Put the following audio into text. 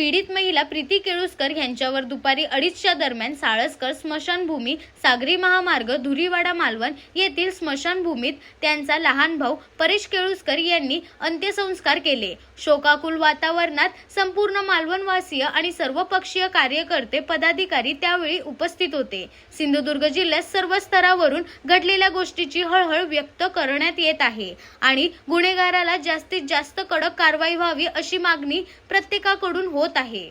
पीडित महिला प्रीती केळुसकर यांच्यावर दुपारी अडीचच्या दरम्यान साळसकर स्मशानभूमी सागरी महामार्ग धुरीवाडा मालवण येथील स्मशानभूमीत त्यांचा लहान भाऊ परेश केळुसकर यांनी अंत्यसंस्कार केले. शोकाकुल वातावरणात संपूर्ण मालवणवासीय आणि सर्वपक्षीय कार्यकर्ते पदाधिकारी त्यावेळी उपस्थित होते. सिंधुदुर्ग जिल्ह्यात सर्व स्तरावरून घडलेल्या गोष्टीची हळहळ व्यक्त करण्यात येत आहे आणि गुन्हेगाराला जास्तीत जास्त कडक कारवाई व्हावी अशी मागणी प्रत्येकाकडून होत होत आहे.